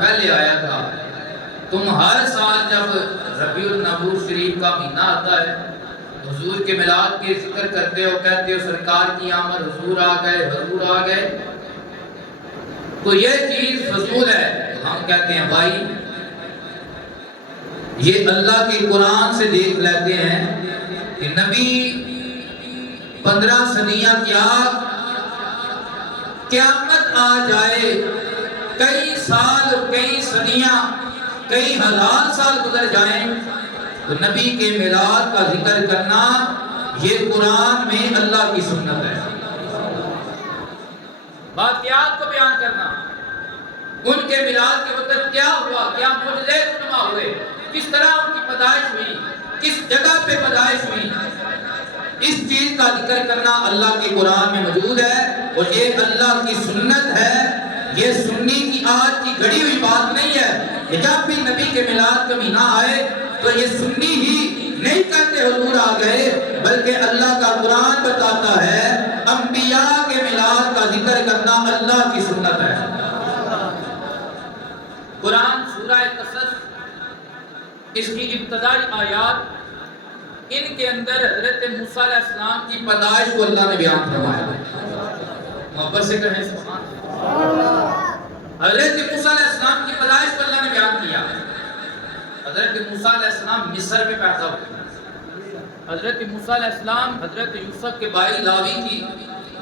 پہلے آیا تھا. تم ہر سال جب ربیع الاول شریف کا مہینہ آتا ہے حضور کے میلاد کے ذکر کرتے ہو، کہتے ہو سرکار کی آمد، حضور آ گئے، حضور آ گئے. تو یہ چیز فضول ہے. ہم کہتے ہیں بھائی یہ اللہ کے قرآن سے دیکھ لیتے ہیں کہ نبی 15 صدیاں کیا قیامت آ جائے، کئی سال، کئی صدیاں، کئی ہزار سال گزر جائیں تو نبی کے میلاد کا ذکر کرنا یہ قرآن میں اللہ کی سنت ہے. واقعات کو بیان کرنا، ان کے میلاد کے وقت کیا ہوا، کیا معجزے رونما ہوئے، کس طرح ان کی پیدائش ہوئی، کس جگہ پہ پیدائش ہوئی، اس چیز کا ذکر کرنا اللہ کے قرآن میں موجود ہے اور یہ اللہ کی سنت ہے. یہ سنی کی آج کی گھڑی ہوئی بات نہیں ہے کہ جب بھی نبی کے میلاد کا مہینہ آئے تو یہ سنی ہی نہیں کہتے حضور آ گئے، بلکہ اللہ کا قرآن بتاتا ہے انبیاء کے میلاد کا ذکر کرنا اللہ کی سنت ہے. قرآن سورہ قصص اس کی ابتدائی آیات، ان کے اندر حضرت موسیٰ علیہ السلام کی پیدائش کو اللہ نے بیان فرمایا. محبت سے کہیں سبحان اللہ. حضرت موسیٰ علیہ السلام کی پیدائش کو اللہ نے بیان کیا. حضرت موسیٰ علیہ السلام مصر میں پیدا ہوئے. حضرت موسیٰ علیہ السلام حضرت یوسف کے بھائی لاوی کی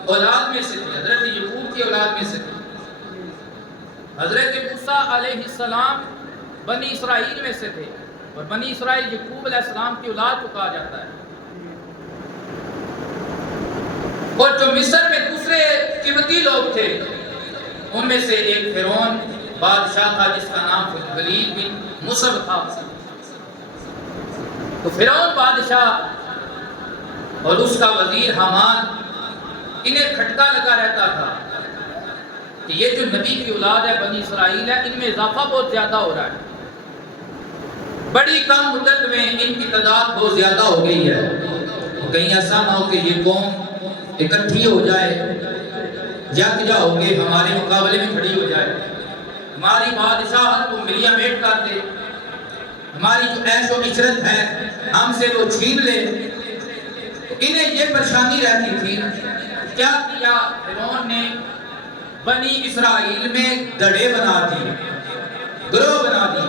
اولاد میں سے تھے، حضرت یعقوب کی اولاد میں سے تھے. حضرت موسیٰ علیہ السلام بنی اسرائیل میں سے تھے اور بنی اسرائیل یعقوب علیہ السلام کی اولاد کو کہا جاتا ہے. اور جو مصر میں دوسرے قبطی لوگ تھے ان میں سے ایک فرعون بادشاہ تھا جس کا نام ولید بن مصر تھا. تو فرعون بادشاہ اور اس کا وزیر حامان انہیں کھٹکا لگا رہتا تھا کہ یہ جو نبی کی اولاد ہے، بنی اسرائیل ہے، ان میں اضافہ بہت زیادہ ہو رہا ہے. بڑی کم مدت میں ان کی تعداد بہت زیادہ ہو گئی ہے. کہیں ایسا نہ ہو کہ یہ قوم اکٹھی ہو جائے، یکجا ہو کے ہمارے مقابلے میں کھڑی ہو جائے، ہماری بادشاہت کو ملیا میٹ کر دے، ہماری جو عیش و عشرت ہے ہم سے وہ چھین لے. انہیں یہ پریشانی رہتی تھی. کیا کیا فرعون نے؟ بنی اسرائیل میں دڑے بنا دی، گروہ بنا دی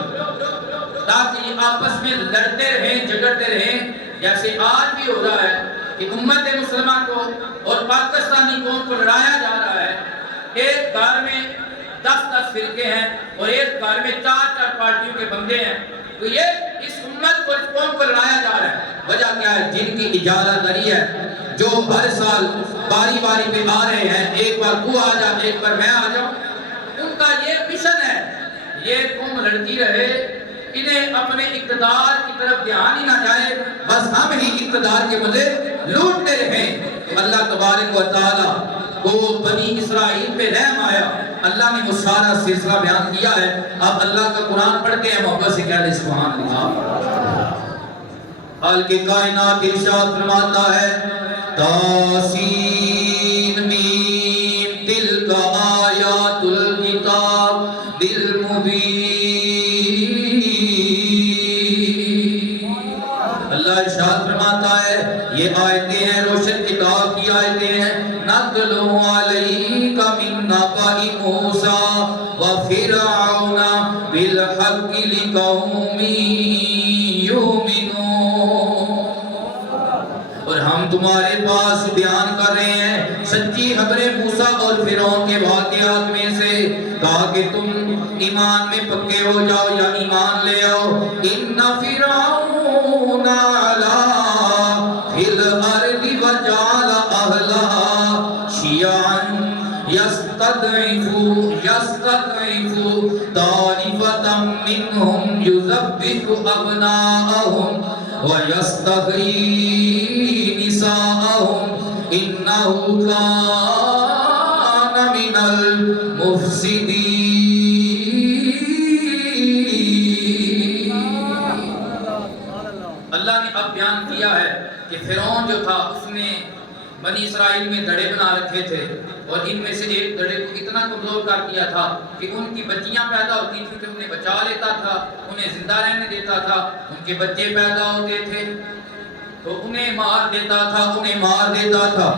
تاکہ یہ آپس میں لڑتے رہیں، جھگڑتے رہیں. جیسے آج بھی ہو رہا ہے کہ امت مسلمہ کو اور پاکستانی قوم کو لڑایا جا رہا ہے. ایک گھر میں 10 فرقے ہیں اور ایک گھر میں 4 پارٹیوں کے بندے ہیں. تو یہ اس امت کو، اس قوم کو لڑایا جا رہا ہے. وجہ کیا ہے؟ جن کی اجارہ داری ہے، جو ہر سال باری باری پہ آ رہے ہیں، ایک بار تو آ جا، ایک بار میں آ جاؤں. ان کا یہ مشن ہے یہ قوم لڑتی رہے، انہیں اپنے اقتدار کی طرف دھیان ہی نہ جائے، بس ہم ہی اقتدار کے مزے لوٹتے رہیں. اللہ تبارک و تعالیٰ کو بنی اسرائیل پہ رحم آیا. اللہ نے وہ سارا سلسلہ بیان کیا ہے. اب اللہ کا قرآن پڑھتے ہیں، محبت سے کہہ لیں سبحان اللہ. خالق کائنات ارشاد فرماتا ہے تاسین میم تلک آیات الکتاب المبین. اللہ ارشاد فرماتا ہے یہ آیتیں ہیں، روشن کتاب کی آیتیں ہیں. نتلو علیک من نبأ موسیٰ وفرعون بالحق لقوم یؤمنون. اور ہم تمہارے پاس بیان کر رہے ہیں سچی خبر موسیٰ اور فرعون کے واقعات میں سے تاکہ تم ایمان میں پکے ہو جاؤ یا ایمان لے آؤ. ان فرعون علا فی الارض وجعل اہلہا شیعا یستضعف طائفة منهم یذبح ابناءهم وَيَسْتَحْيِي نِسَاءَهُمْ إِنَّهُ كَانَ مِنَ الْمُفْسِدِينَ. اللہ نے اب بیان کیا ہے کہ فرعون جو تھا اس نے بنی اسرائیل میں دڑے بنا رکھے تھے اور ان میں سے ایک دڑے کو اتنا کمزور کر دیا تھا کہ ان کی بچیاں پیدا ہوتی تھی بچا لیتا تھا، انہیں زندہ رہنے دیتا تھا، ان کے بچے پیدا ہوتے تھے تو انہیں مار دیتا تھا.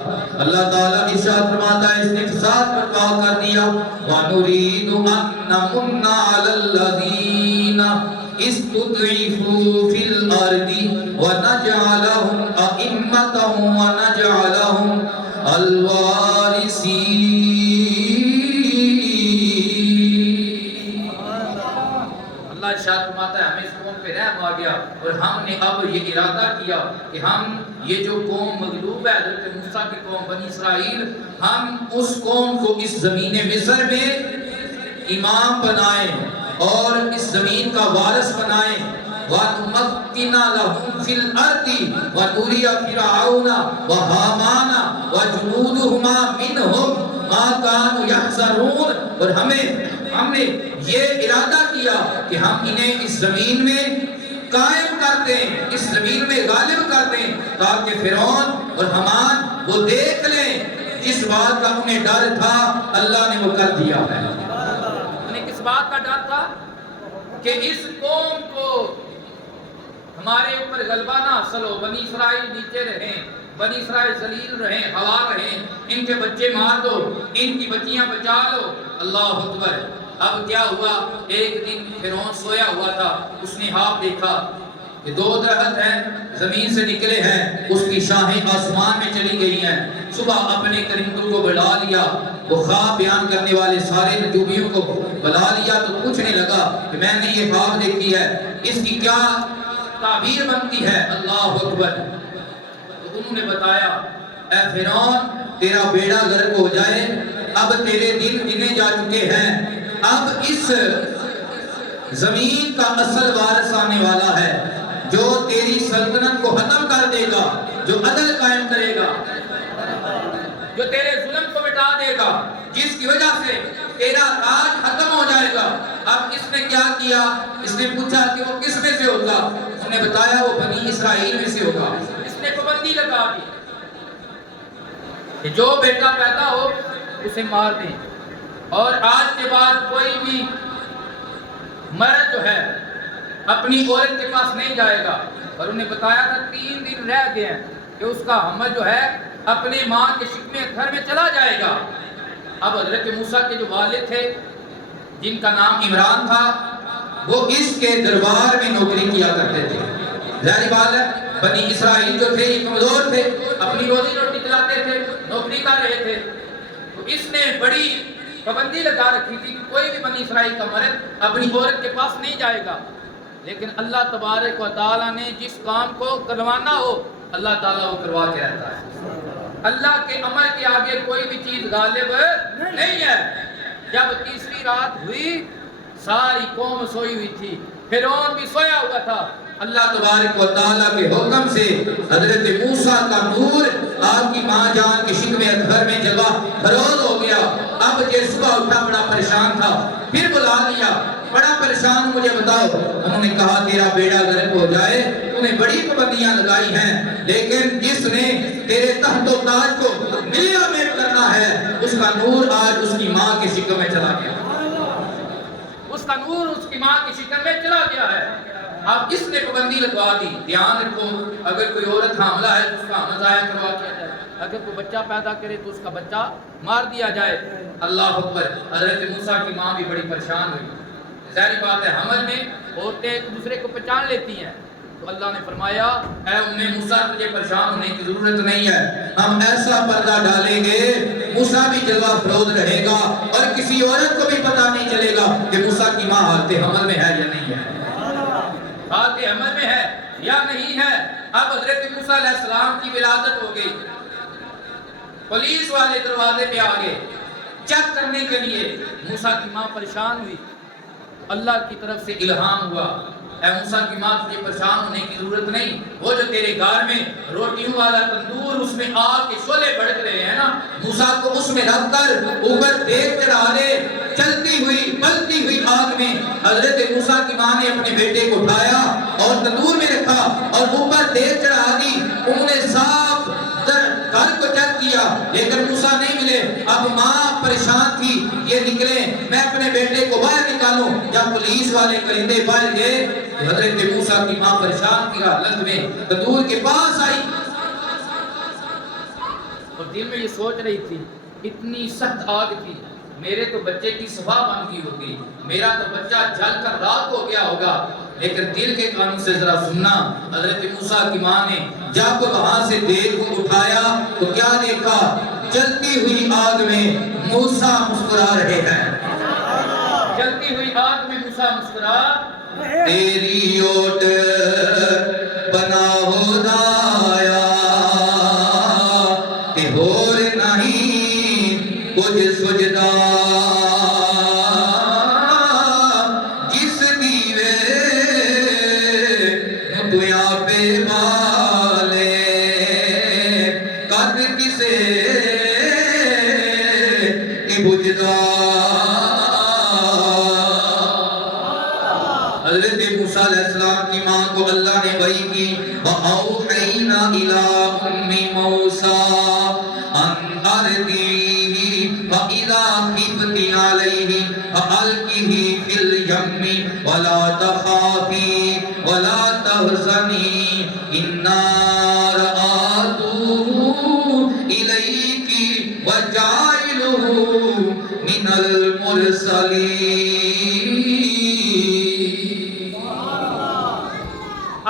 اللہ تعالیٰ ارشاد فرماتا ہے، اس نے فساد برپا کر دیا. وَنُرِيدُ أَن نَّمُنَّ عَلَى الَّذِينَ اسْتُضْعِفُوا فِي الْأَرْضِ وَنَجْعَلَهُمْ أَئِمَّةً وَنَجْعَلَهُمْ الْوَارِثِينَ. اللہ ارشاد فرماتا ہے ہمیں اس قوم پہ رحم آ گیا اور ہم نے اب یہ ارادہ کیا کہ ہم یہ جو قوم مغلوب ہے حضرت موسیٰ کی قوم بنی اسرائیل، ہم اس قوم کو اس زمین مصر میں امام بنائیں اور اس زمین کا وارث بنائیں. وَنُمَكِّنَ لَهُمْ فِي الْأَرْضِ وَنُرِيَ فِرْعَوْنَ وَهَامَانَ وَجُنُودَهُمَا مِنْهُمْ مَا كَانُوا يَحْذَرُونَ. اور ہم نے یہ ارادہ کیا کہ ہم انہیں اس زمین میں قائم کر دیں، اس زمین میں غالب کر دیں تاکہ فرعون اور حامان وہ دیکھ لیں جس بات کا انہیں ڈر تھا اللہ نے وہ کر دیا ہے. انہیں کس بات کا ڈر تھا؟ کہ اس قوم کو ہمارے اوپر غلبہ نہ حاصل ہو، بنی اسرائیل نیچے رہیں، بنی اسرائیل ذلیل رہیں، خوار رہیں، ان کے بچے مار دو، ان کی بچیاں بچا لو. اللہ اکبر. اب کیا ہوا، ایک دن فرعون سویا ہوا تھا، اس نے خواب دیکھا کہ دو درخت ہیں زمین سے نکلے ہیں، اس کی شاخیں آسمان میں چلی گئی ہیں. صبح اپنے کرندوں کو بلا لیا، وہ خواب بیان کرنے والے سارے نجومیوں کو بلا لیا تو پوچھنے لگا کہ میں نے یہ خواب دیکھی ہے، اس کی کیا تعبیر بنتی ہے. اللہ اکبر. تو انہوں نے بتایا اے فرعون تیرا بیڑا غرق ہو جائے، اب تیرے دن گنے جا چکے ہیں، اب اس زمین کا اصل وارث آنے والا ہے جو تیری سلطنت کو ختم کر دے گا، جو عدل قائم کرے گا، جو تیرے ظلم کو مٹا دے گا، جس کی وجہ سے تیرا راج ختم ہو جائے گا. اب اس نے کیا کیا؟ اس نے پوچھا کہ وہ کس میں سے ہوگا؟ اس نے بتایا وہ بنی اسرائیل میں سے ہوگا. اس نے پابندی لگا دی کہ جو بیٹا پیدا ہو اسے مار دیں، اور آج کے بعد کوئی بھی مرد جو ہے اپنی عورت کے پاس نہیں جائے گا. اور انہیں بتایا تھا 3 دن رہ گئے ہیں کہ اس کا حمل جو ہے اپنے ماں کے شکم گھر میں چلا جائے گا. اب حضرت موسیٰ کے جو والد تھے جن کا نام عمران تھا، وہ اس کے دربار میں نوکری کیا کرتے تھے. ظاہر بات ہے بنی اسرائیل جو تھے یہ کمزور تھے، اپنی روزی روٹی چلاتے تھے، نوکری کر رہے تھے. تو اس نے بڑی پابندی لگا رکھی تھی کہ کوئی بھی بنی اسرائیل کا مرد اپنی عورت کے پاس نہیں جائے گا. لیکن اللہ تبارک و تعالیٰ نے جس کام کو کروانا ہو اللہ تعالیٰ وہ کروا کے رہتا ہے. اللہ کے امر کے آگے کوئی بھی چیز غالب نہیں ہے. جب تیسری رات ہوئی ساری قوم سوئی ہوئی تھی، فرعون بھی سویا ہوا تھا. اللہ تبارک و تعالیٰ کے حکم سے حضرت موسیٰ کا نور آپ کی ماں جان کے شکم اکبر میں جلوہ فروز ہو گیا. اب یہ صبح اٹھا بڑا پریشان تھا، پھر بلا لیا، بڑا پریشان مجھے بتاؤ. انہوں نے کہا تیرا بیڑا غرق ہو جائے، تو نے بڑی پابندیاں لگائی ہیں، لیکن جس نے تیرے تخت و تاج کو ملیا میں کرنا ہے اس کا نور آج اس کی ماں کے شکم میں چلا گیا. اس کا نور اس کی ماں کی شکم میں چلا گیا ہے. اب اس نے پابندی لگوا دی. دھیان رکھو، اگر کوئی عورت حاملہ ہے تو اس کا حمل ضائع کروا دیا جائے، اگر کوئی بچہ پیدا کرے تو اس کا بچہ مار دیا جائے. اللہ اکبر. حضرت موسیٰ کی ماں بھی بڑی پریشان ہوئی. ظاہر بات ہے حمل میں عورتیں ایک دوسرے کو پہچان لیتی ہیں. تو اللہ نے فرمایا اے ام موسیٰ تجھے پریشان ہونے کی ضرورت نہیں ہے، ہم ایسا پردہ ڈالیں گے موسیٰ بھی جلوہ فروز رہے گا اور کسی عورت کو بھی پتہ نہیں چلے گا کہ موسیٰ کی ماں حالت حمل میں ہے یا نہیں ہے، حالت حمل میں ہے یا نہیں ہے. اب حضرت موسیٰ علیہ السلام کی ولادت ہو گئی. پولیس والے دروازے پہ آ گئے چیک کرنے کے لیے. موسیٰ کی ماں پریشان ہوئی. اللہ کی طرف سے الہام ہوا اے موسیٰ کی ماں تجھے پریشان ہونے کی ضرورت نہیں، وہ جو تیرے گھر میں روٹیوں والا تندور اس میں آگ کے شعلے بھڑک رہے ہیں نا، موسیٰ کو اس میں رکھ کر اوپر دیکھ چڑھا دے. چلتی ہوئی بلتی ہوئی آگ میں حضرت موسیٰ کی ماں نے اپنے بیٹے کو اٹھایا اور تندور میں رکھا اور اوپر دیکھ چڑھا دی. انہوں نے صاف گھر کو چیک کیا لیکن موسیٰ نہیں ملے. اب ماں پریشان تھی، یہ نکلے میں اپنے بیٹے کو باہر نکالوں. جب پولیس والے کرندے پائے گئے تو حضرت موسیٰ کی ماں پریشان کی حالت میں تندور کے پاس آئی اور دل میں یہ سوچ رہی تھی اتنی سخت آگ تھی، میرے تو بچے کی صبح بن گئی ہوگی، میرا تو بچہ جل کر راک ہو گیا ہوگا، لیکن دل کے کانوں سے ذرا سننا۔ حضرت موسیٰ کی ماں نے جب وہاں سے دیگ کو اٹھایا تو کیا دیکھا؟ جلتی ہوئی آگ میں موسیٰ مسکرا رہے ہیں، جلتی ہوئی آگ میں موسیٰ مسکرا، تیری اوٹ بنا ہو دایا کہ ہور نہیں کچھ سجدہ، جس دیوے دیا پہ والے قد کسے کی بجدہ۔ حضرت موسیٰ علیہ السلام کی ماں کو اللہ نے وحی کی، وَأَوْحَيْنَا إِلَىٰ أُمِّ مُوسَىٰ أَنْ أَرْضِعِيهِ فَإِذَا خِفْتِ عَلَيْهِ فَأَلْقِهِ فِي الْيَمِّ وَلَا تَخَافِي وَلَا تَحْزَنِي إِنَّا رَآدُوهُ إِلَيْكِ وَجَاعِلُهُ مِنَ الْمُرْسَلِينَ۔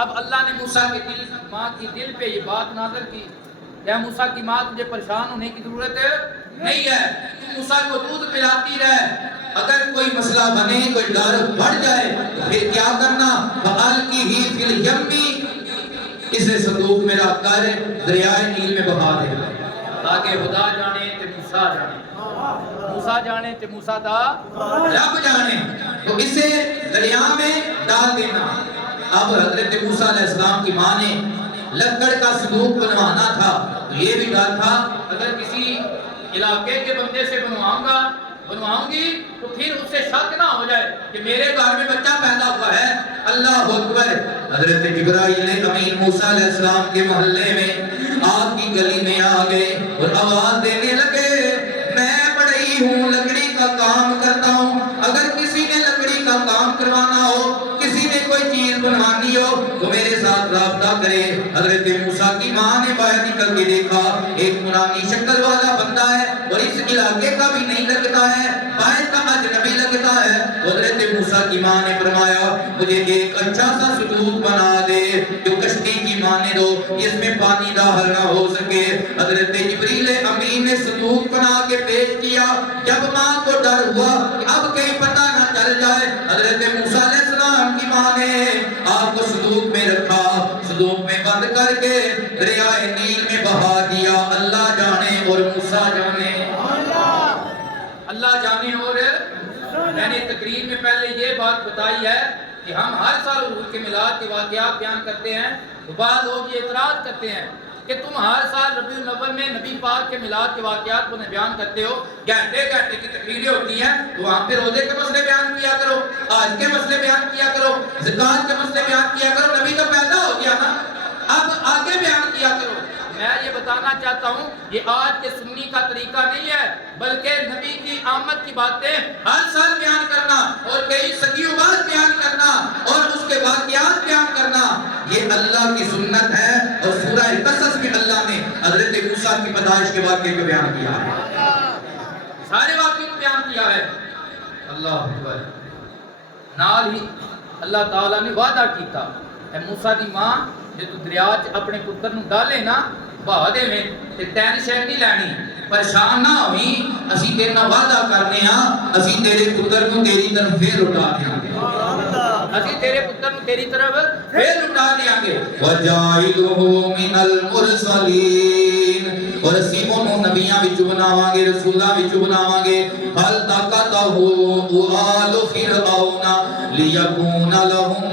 اب اللہ نے موسیٰ کے ماں کی دل پہ یہ بات نازل کی، اے موسیٰ کی ماں تجھے پریشان ہونے کی ضرورت نہیں ہے، تو موسیٰ کو دودھ پلاتی رہے، اگر کوئی مسئلہ بنے کوئی ڈر بڑھ جائے تو پھر کیا کرنا؟ فَأَلْقِهِ فِي الْيَمِّ، اسے صندوق میں رکھ کر دریائے نیل میں بہا دے، تاکہ خدا جانے تے موسیٰ جانے، موسیٰ جانے تے موسیٰ دا رب جانے، تو اسے دریا میں ڈال دینا۔ اب حضرت موسیٰ علیہ السلام کی ماں نے لکڑ کا صندوق بنوانا تھا، تو یہ بھی ڈر تھا اگر کسی علاقے کے بندے سے بنواؤں گی تو پھر اس سے شک نہ ہو جائے کہ میرے گھر میں بچہ پیدا ہوا ہے۔ اللہ اکبر! حضرت جبرائیل امین موسیٰ علیہ السلام کے محلے میں آپ کی گلی میں آ گئے اور آواز دینے لگے، میں بڑھئی ہوں، لکڑی کا کام کرتا ہوں، اگر کسی نے لکڑی کا کام کروانا ہو، کسی نے کوئی چیز بنوانی ہو تو میرے ساتھ رابطہ کرے۔ حضرت موسیٰ کی ماں نے باہر نکل کے دیکھا، ایک نورانی شکل والا بندہ ہے اور اس علاقے کا بھی نہیں لگتا ہے، باہر کا اجنبی لگتا ہے۔ حضرت موسیٰ کی ماں نے فرمایا مجھے ایک اچھا سا صندوق بنا دے جو کشتی کی مانند ہو، جس میں پانی داخل نہ ہو سکے۔ حضرت جبریل امین نے صندوق بنا کے پیش کیا، جب ماں کو ڈر ہوا کہ اب کہیں پتہ نہ چل جائے، حضرت موسیٰ علیہ السلام کی ماں نے آپ کو صندوق میں رکھا، صندوق میں بند کر کے دریائے نیل میں بہا دیا۔ اللہ جانے اور موسیٰ جانے، اللہ جانے۔ اور میں نے تقریر میں پہلے یہ بات بتائی ہے کہ ہم ہر سال حضور کے میلاد کے واقعات بیان کرتے ہیں، تو بعض لوگ یہ اعتراض کرتے ہیں کہ تم ہر سال ربیع الاول میں نبی پاک کے میلاد کے واقعات کو بیان کرتے ہو، گھنٹے گھنٹے کی تقریریں ہوتی ہیں، تو وہاں پہ روزے کے مسئلے بیان کیا کرو، آج کے مسئلے بیان کیا کرو، زکوٰۃ کے مسئلے بیان کیا کرو، نبی تو پیدا ہو گیا نا، اب آگے بیان کیا کرو۔ میں یہ بتانا چاہتا ہوں یہ آج کے سنی کا طریقہ نہیں ہے، بلکہ نبی کی آمد کی باتیں ہر سال بیان کرنا اور کئی صدیوں بعد بیان کرنا اور اس کے واقعات بیان کرنا، یہ اللہ کی سنت ہے۔ اور سورہ قصص میں اللہ نے حضرت موسیٰ کی پیدائش کے واقعے کو بیان کیا ہے، سارے واقعے کو بیان کیا ہے۔ اللہ اکبر! نال ہی اللہ تعالیٰ نے وعدہ کیتا، اے موسیٰ دی ماں جے تو دریا چ اپنے پتر نو ڈالے نا بہا دے میں تے ٹینشن نہیں لینی، پریشان نہ ہوئی، اسی تیرے نال وعدہ کرنے ہاں اسی تیرے پتر کو تیری طرف پھر اٹھا دیاں گے، اسی تیرے پتر نو تیری طرف پھر اٹھا دیاں گے۔ وَجَائِلُهُ مِنَ الْمُرْسَلِينَ، اور اسی انہوں نبیاں وچ بناواں گے، رسولاں وچ بناواں گے۔ فَالْتَقَطَهُ آلُ فِرْعَوْنَ لِيَكُونَ لَهُمْ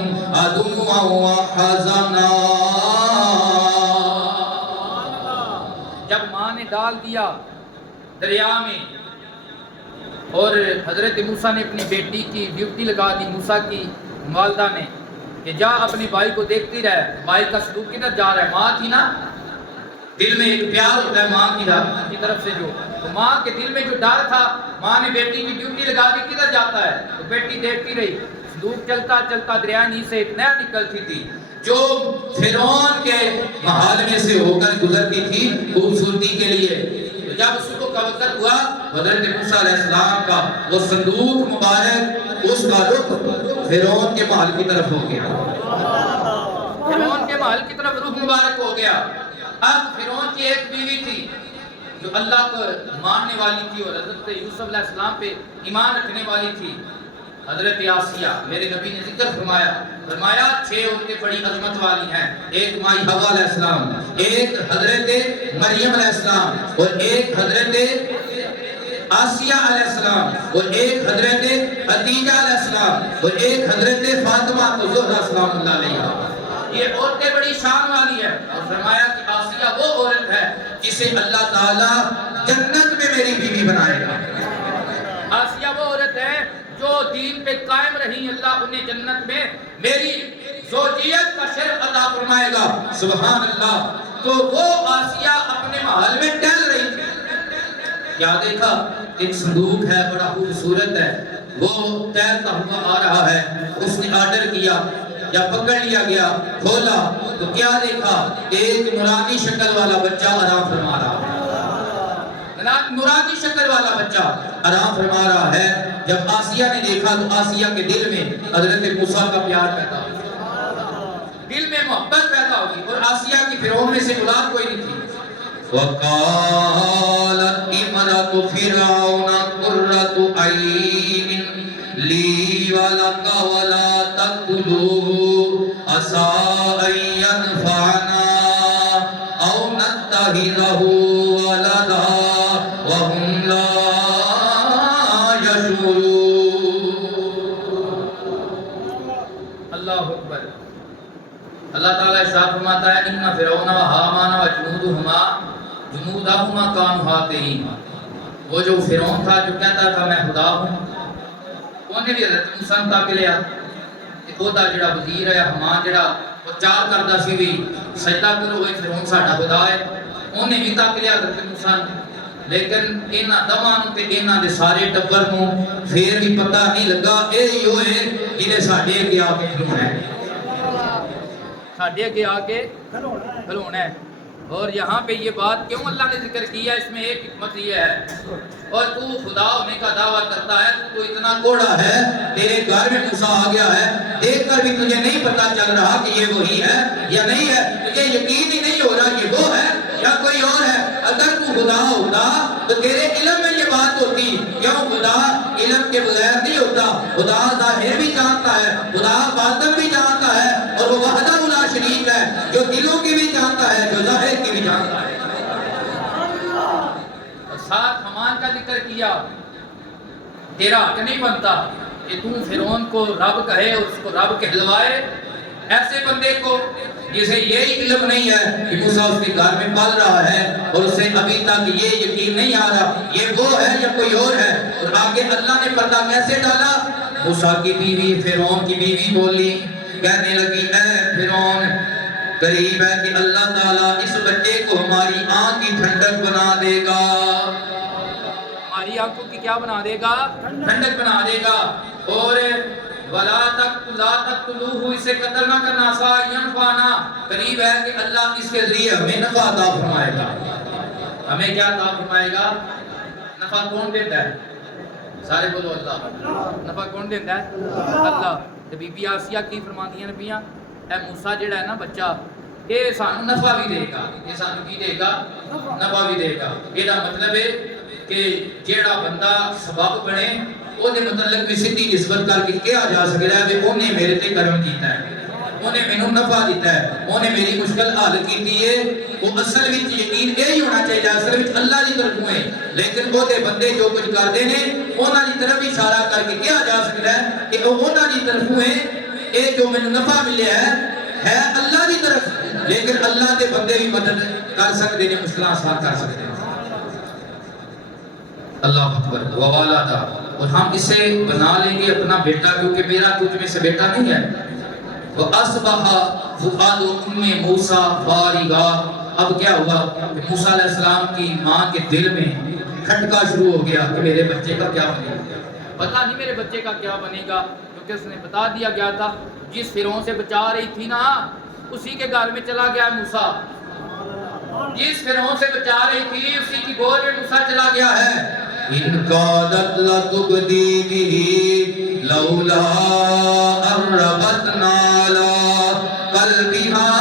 عَدُوًّا وَحَزَنًا۔ جب ماں نے ڈال دیا دریا میں اور حضرت موسیٰ نے اپنی بیٹی کی ڈیوٹی لگا دی، موسیٰ کی والدہ نے کہ جا اپنے بھائی کو دیکھتی رہے، بھائی کا سلوک کدھر جا رہا ہے، ماں تھی نا، دل میں ایک پیار ہوتا ہے ماں کی طرف سے جو تو ماں کے دل میں جو ڈر تھا، ماں نے بیٹی کی ڈیوٹی لگا دی کدھر جاتا ہے، تو بیٹی دیکھتی رہی، صندوق چلتا چلتا دریا نیل سے اتنا نکلتی تھی جو فرعون کے محال میں سے ہو کر گزرتی تھی خوبصورتی کے لیے۔ تو جب اس کو وقت ہوا حضرت موسیٰ علیہ السلام کا وہ صندوق مبارک، اس کا رخ فرعون کے محل کی طرف ہو گیا، فرعون کے محل کی طرف رخ مبارک ہو گیا۔ اب فرعون کی ایک بیوی تھی جو اللہ کو ماننے والی تھی اور حضرت یوسف علیہ السلام پہ ایمان رکھنے والی تھی، حضرت آسیہ۔ میرے نبی نے ذکر فرمایا 6 عورتیں بڑی عظمت والی ہیں، ایک مائی حوا علیہ السلام، ایک حضرت مریم علیہ السلام، اور ایک حضرت آسیہ علیہ السلام، اور ایک حضرت خدیجہ علیہ السلام، اور ایک حضرت فاطمہ الزہرا سلام اللہ علیہا۔ یہ عورتیں بڑی شان والی ہیں، اور فرمایا کہ آسیہ وہ عورت ہے جسے اللہ تعالیٰ جنت میں میری بیوی بنائے گا۔ آسیہ وہ عورت ہے جو دین پہ قائم رہی، اللہ انہیں جنت میں میری زوجیت کا شرف عطا فرمائے گا، سبحان اللہ۔ تو وہ آسیہ اپنے محل میں ٹہل رہی تھی، کیا دیکھا؟ ایک صندوق ہے بڑا خوبصورت ہے، وہ تیرتا ہوا آ رہا ہے، اس نے آرڈر کیا یا پکڑ لیا گیا، کھولا تو کیا دیکھا؟ ایک نورانی شکل والا بچہ آرام فرما رہا ہے، نورانی شکل والا بچہ آرام فرما رہا ہے۔ جب آسیہ نے دیکھا تو آسیہ کے دل میں حضرت موسیٰ کا پیار پیدا ہوا، دل میں محبت پیدا ہوئی، اور آسیہ کی فرعون میں سے اولاد کوئی نہیں تھی۔ وَقَالَتْ امْرَأُ فِرْعَوْنَ قُرَّةُ عَيْنٍ لِّي وَلَكَ وَلَا تَقْتُلُوهُ عَسَىٰ أَن يَنفَعَنَا أَوْ نَتَّخِذَهُ وَلَدًا وَهُمْ لَا يَشْعُرُونَ۔ اللہ اکبر۔ اللہ تعالیٰ ارشاد فرماتا ہے ان فرعون و ہامان و جنودہما کانوا خاطئین۔ وہ جو فرعون تھا جو کہتا تھا میں خدا ہوں، انہیں بھی حضرت موسیٰ نے تاک لیا کہ خدا جڑا وزیر ہے، ہمان جڑا وہ چار کردہ سی بھی سجدہ کرو ہوئے فرعون ساڑھا خدا ہے، انہیں بھی تاک لیا حضرت موسیٰ نے۔ لیکن اینا دمانوں تے اینا دے سارے ٹبر نوں پھر بھی پتہ نہیں لگا اے یو ہے جنہیں ساڑھے گیا کے کھلونا ہے، ساڑھے گیا کے کھلونا ہے۔ اور یہاں پہ یہ بات کیوں اللہ نے ذکر کیا؟ اس میں ایک حکمت یہ ہے، اور تو خدا ہونے کا دعویٰ کرتا ہے، تو اتنا کوڑا ہے، تیرے گھر میں موسیٰ آ گیا ہے، دیکھ کر بھی تجھے نہیں پتا چل رہا کہ یہ وہی ہے یا نہیں ہے، تجھے یقین ہی نہیں ہو رہا یہ وہ ہے یا کوئی اور ہے۔ اگر تو خدا ہوتا تو تیرے علم میں یہ بات ہوتی، کیوں؟ خدا علم کے بغیر نہیں ہوتا، خدا ظاہر بھی جانتا ہے، خدا باطن بھی جانتا ہے، اور وہ وحدہ لا شریک ہے جو دلوں کی بھی جانتا ہے، جو ظاہر کی بھی جانتا ہے۔ اور ساتھ حمان کا ذکر کیا، تیرا حق نہیں بنتا کہ تم فرعون کو رب کہے اور اس کو رب کہلوائے، ایسے بندے کو جسے یہی علم نہیں ہے کہ موسیٰ اس کے گھر میں پال رہا ہے اور اسے ابھی تک یہ یقین نہیں آ رہا یہ وہ ہے یا کوئی اور ہے۔ اور آگے اللہ نے پردہ کیسے ڈالا؟ موسیٰ کی بیوی فرعون کی بیوی بولی، کہنے لگی اے فرعون، قریب ہے کہ اللہ تعالیٰ اس بچے کو ہماری آنکھ کی ٹھنڈک بنا دے گا، ہماری آنکھوں کی کیا بنا دے گا؟ ٹھنڈک بنا دے گا۔ اور وَلَا تَقْتُلُوهُ، اسے قتل نہ کرنا، عَسَىٰ أَن يَنفَعَنَا، قریب ہے کہ اللہ اس کے ذریعے ہمیں نفع عطا فرمائے گا۔ ہمیں کیا عطا فرمائے گا؟ نفع کون دیتا ہے؟ سارے بولو اللہ۔ نفع کون دیتا ہے؟ اللہ۔ تو بی بی آسیہ کی فرما دیا نبیاں، اے موسیٰ جڑا ہے نا بچہ، یہ سانو نفع بھی دے گا، یہ سانو کی دے گا؟ نفع بھی دے گا۔ یہ مطلب ہے کہ جیڑا بندہ سبب بنے وہ دے متعلق بھی سدھی نسبت کر کے کیا جا سکتا ہے کہ انہیں میرے تے کرم کیتا ہے، انہیں میں نفع دیتا ہے، انہیں میری مشکل حل کی ہے۔ وہ اصل وچ یقین یہی ہونا چاہیے اصل وچ اللہ کی طرف ہے، لیکن وہ دے بندے جو کچھ کرتے ہیں انہاں دی طرف اشارہ کر کے کیا جا سکتا ہے کہ وہ انہاں دی طرف ہے، اے جو میں نفع ملیا ہے اللہ دی طرف، لیکن اللہ دے بندے بھی مدد کر سکتے ہیں، مشکل آسان کر سکتے ہیں۔ اللہ اکبر۔ ووالدا، اور ہم اسے بنا لیں گے اپنا بیٹا، کیونکہ میرا تجھ میں سے بیٹا نہیں ہے۔ وَأَصْبَحَ فُؤَادُ أُمِّ مُوسَىٰ فَارِغًا، اب کیا ہوا کہ موسیٰ علیہ السلام کی ماں کے دل میں کھٹکا شروع ہو گیا کہ میرے بچے کا کیا بنے گا. پتہ نہیں میرے بچے کا کیا بنے گا، کیونکہ اس نے بتا دیا گیا تھا جس فرعون سے بچا رہی تھی نا اسی کے گھر میں چلا گیا موسیٰ. جس فرعون سے بچا رہی تھی اسی کی گود میں موسیٰ چلا گیا ہے. ان قادت لتبدی به لولا اربتنا على قلبها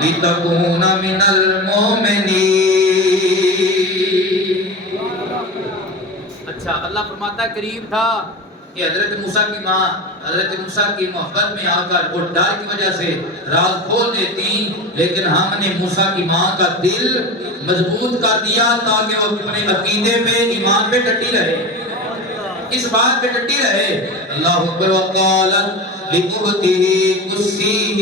لتكون من المؤمنین. اچھا اللہ فرماتا ہے قریب تھا کہ حضرت موسیٰ کی ماں حضرت موسیٰ کی محبت میں آ کر وہ ڈر کی وجہ سے راز کھول دیتی، لیکن ہم نے موسیٰ کی ماں کا دل مضبوط کر دیا تاکہ وہ اپنے عقیدے پہ ایمان پہ ڈٹی رہے، اس بات پہ ڈٹی رہے. اللہ اکبر. وقالت لأخته قصيه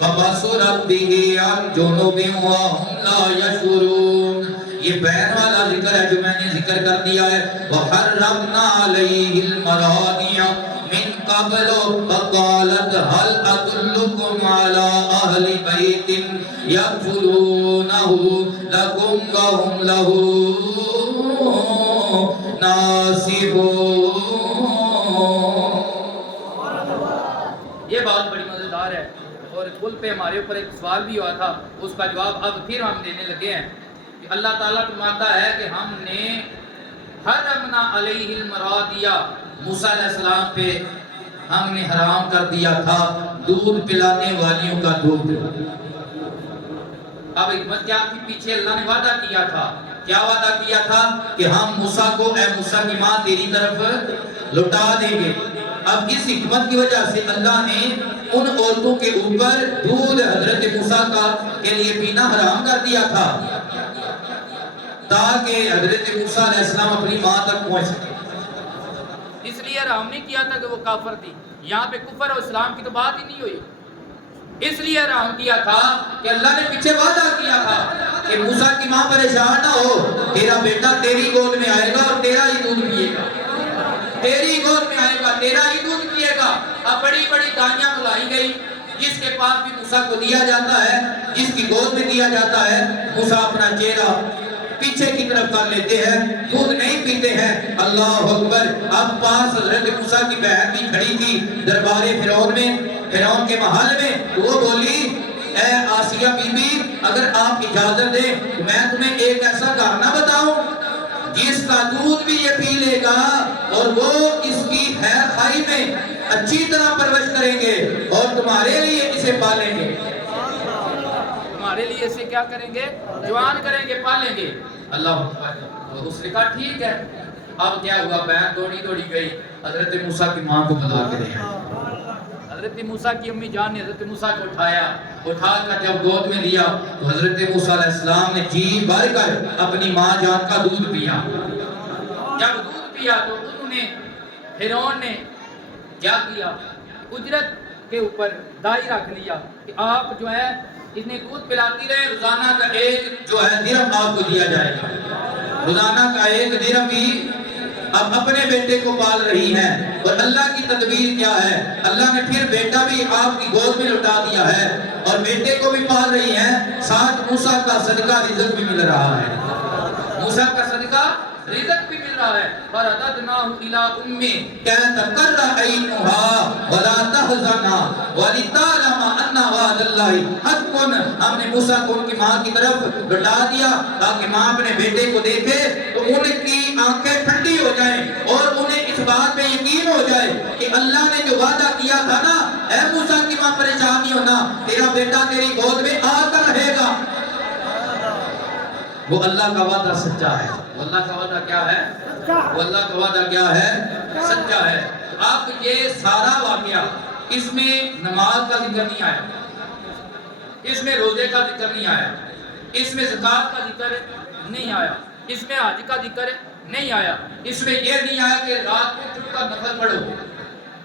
فبصرت به عن جنوب وهم لا يشعرون. یہ بہن والا ذکر ہے جو میں نے ذکر کر دیا ہے. وحرمنا علیہ المراضع من قبل فقالت هل أدلكم على أهل بيت يكفلونه لكم وهم له ناصحون. یہ بات بڑی مزیدار ہے اور کل پہ ہمارے اوپر ایک سوال بھی ہوا تھا، اس کا جواب اب پھر ہم دینے لگے ہیں کہ اللہ تعالیٰ فرماتا ہے کہ ہم نے حرمنا علیہ المراضع، موسیٰ علیہ السلام پہ ہم نے حرام کر دیا تھا دودھ پلانے والیوں کا دودھ. اب حکمت کیا تھی؟ پیچھے اللہ نے وعدہ کیا تھا. کیا وعدہ کیا تھا؟ کہ ہم موسیٰ کو اے موسیٰ کی ماں تیری طرف لوٹا دیں گے. اب اس حکمت کی وجہ سے اللہ نے ان عورتوں کے اوپر دودھ حضرت موسیٰ کا کے لیے پینا حرام کر دیا تھا تاکہ حضرت موسیٰ علیہ السلام اپنی ماں تک پہنچ سکے. اس لیے حرام نہیں کیا تھا کہ وہ کافر تھی. یہاں پہ کفر اور اسلام کی تو بات ہی نہیں ہوئی. اس لیے حرام کیا تھا کہ اللہ نے پیچھے وعدہ کیا تھا کہ موسیٰ کی ماں پریشان نہ ہو، تیرا بیٹا تیری گود میں آئے گا اور تیرا ہی دودھ پیے گا، تیری گود میں آئے گا تیرا ہی دودھ پیے گا. اب بڑی بڑی دانیاں بلائی گئی، جس کے پاس بھی موسیٰ کو دیا جاتا ہے، جس کی گود میں دیا جاتا ہے، موسیٰ اپنا چہرہ پیچھے کی طرف کر لیتے ہیں، دودھ نہیں پیتے ہیں. اللہ اکبر. اب پاس حضرت موسیٰ کی بہن بھی کھڑی تھی دربار فرعون میں، فرعون کے محل میں. وہ بولی اے آسیہ بی بی اگر آپ اجازت دیں تو میں تمہیں ایک ایسا گھر نہ بتاؤں جس کا دودھ بھی یہ پی لے گا اور وہ اس کی خیر خواہی میں اچھی طرح پرورش کریں گے اور تمہارے لیے اسے پالیں گے، تمہارے لیے اسے کیا کریں گے؟ جوان کریں گے، پالیں گے. اللہ اکبر. اس نے کہا ٹھیک ہے. اب کیا ہوا؟ بہن دوڑی دوڑی گئی حضرت موسیٰ کی ماں کو بلا کے دیا. حضرت موسیٰ کی امی جان نے حضرت موسیٰ کو اٹھا کر جب گود میں لیا تو حضرت موسیٰ علیہ السلام نے جی بھر کر اپنی ماں جان کا دودھ پیا. جب دودھ پیا تو انہوں نے فرعون نے کیا کیا؟ اجرت کے اوپر دائی رکھ لیا کہ آپ جو ہے انہیں دودھ پلاتی رہے، روزانہ کا ایک جو ہے درہم آپ کو دیا جائے گا، روزانہ کا ایک درہم ہی. اب اپنے بیٹے کو پال رہی ہیں اور اللہ کی تدبیر کیا ہے، اللہ نے پھر بیٹا بھی آپ کی گود میں لٹا دیا ہے اور بیٹے کو بھی پال رہی ہیں، ساتھ موسیٰ کا صدقہ رزق بھی مل رہا ہے، موسیٰ کا صدقہ رزق بھی مل رہا ہے. فَرَدَدْنَاهُ إِلَىٰ أُمِّهِ كَيْ تَقَرَّ عَيْنُهَا وَلَا تَحْزَنَ وَلِتَعْلَمَ أَنَّ وَعْدَ اللَّهِ حَقٌّ. ہم نے موسیٰ کو ان کی ماں کی طرف لٹا دیا تاکہ ماں اپنے بیٹے کو دیکھے تو ان کی آنکھیں ٹھنڈی ہو جائیں اور انہیں اس بات پہ یقین ہو جائے کہ اللہ نے جو وعدہ کیا تھا نا، اے موسیٰ کی ماں پریشان نہیں ہونا، تیرا بیٹا تیری گود میں آ کر رہے گا. وہ اللہ کا وعدہ سچا ہے. وہ اللہ کا وعدہ کیا ہے؟ وہ اللہ کا وعدہ کیا ہے؟ سچا ہے. اب یہ سارا واقعہ، اس میں نماز کا ذکر نہیں آیا، اس میں روزے کا ذکر نہیں آیا، اس میں زکوٰۃ کا ذکر نہیں آیا، اس میں حج کا ذکر نہیں آیا، اس میں یہ نہیں آیا کہ رات کو چپ کر نفل پڑھو.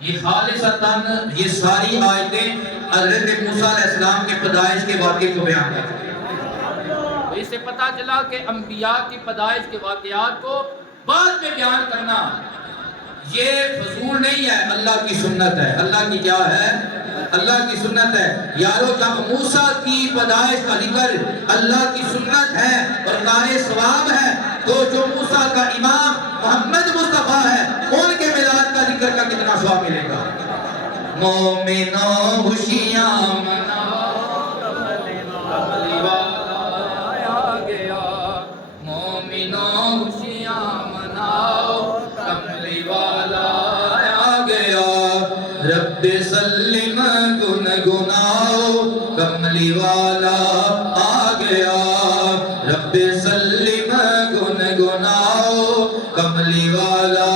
یہ خالصتاً یہ ساری آیتیں حضرت موسیٰ علیہ السلام کے پیدائش کے واقعے کو بیان کرتی ہیں. اس سے پتہ چلا کہ انبیاء کی پیدائش کے واقعات کو بعد میں بیان کرنا یہ فضول نہیں ہے، اللہ کی سنت ہے. اللہ کی کیا ہے؟ اللہ کی سنت ہے یارو جب موسیٰ کی پیدائش کا ذکر اللہ کی سنت ہے اور کار ثواب ہے تو جو موسیٰ کا امام محمد مصطفیٰ ہے ان کے میلاد کا ذکر کا کتنا ثواب ملے گا مومنوں خوشیاں مناؤ کملی والا آ گیا مومنوں خوشیاں مناؤ کملی والا آ گیا رب سلم گنگناؤ کملی والا آ گیا رب سلم گنگناؤ کملی والا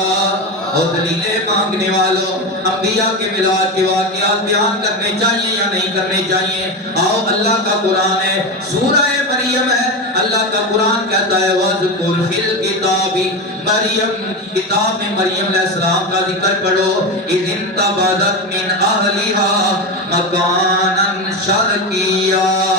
اور دلیلیں مانگنے والوں انبیاء کے میلاد کے واقعات بیان کرنے چاہیے یا نہیں کرنے چاہیے آؤ اللہ کا قرآن ہے سورہ مریم ہے اللہ کا قرآن کہتا ہے وَذْكُرْ فِي الْكِتَابِ مریم کتاب میں مریم علیہ السلام کا ذکر پڑھو اِذْ انْتَبَذَتْ مِنْ أَهْلِهَا مَكَانًا شَرْقِيًّا